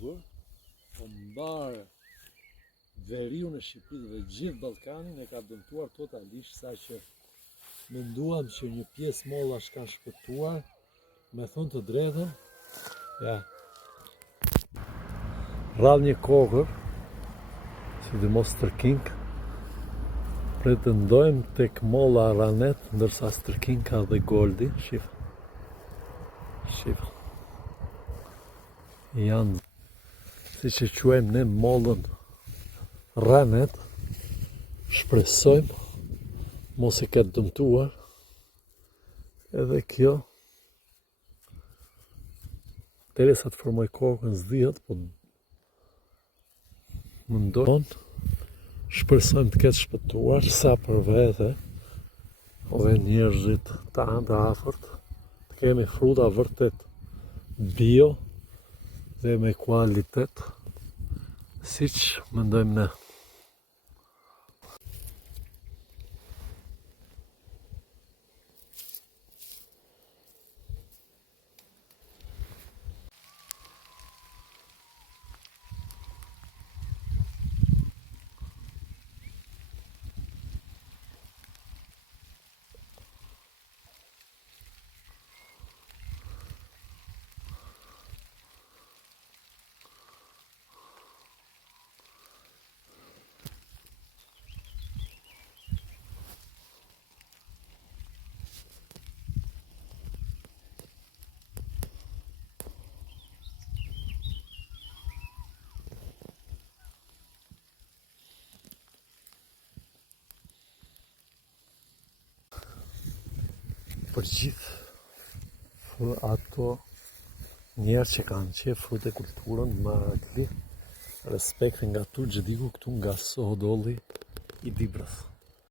bukur, po mbarë veriun e Shqipërisë dhe gjithë Ballkanin e ka dëmtuar totalisht, saqë menduam që një pjesë mollash kanë shpëtuar, me thënë të drejtën, ja. Rrallë një kokër, sidomos tërking, pretendojmë tek molla Ranet, ndërsa stërking ka dhe Goldi, shif. Janë, si që quajmë ne mollën Ranet, shpresojmë mos e ketë dëmtuar edhe kjo, derisa të formoj kokën zdihet, po mundon, shpresojmë të ketë shpëtuar sa për vete dhe njerëzit tanë të afërt, të kemi fruta vërtet bio dhe me kualitet, siç mendojmë ne. Për gjithë ato njerë që kanë qef frute kulturën, Marakli, respekt nga tu gjediku këtu nga Sohodolli i Dibrës.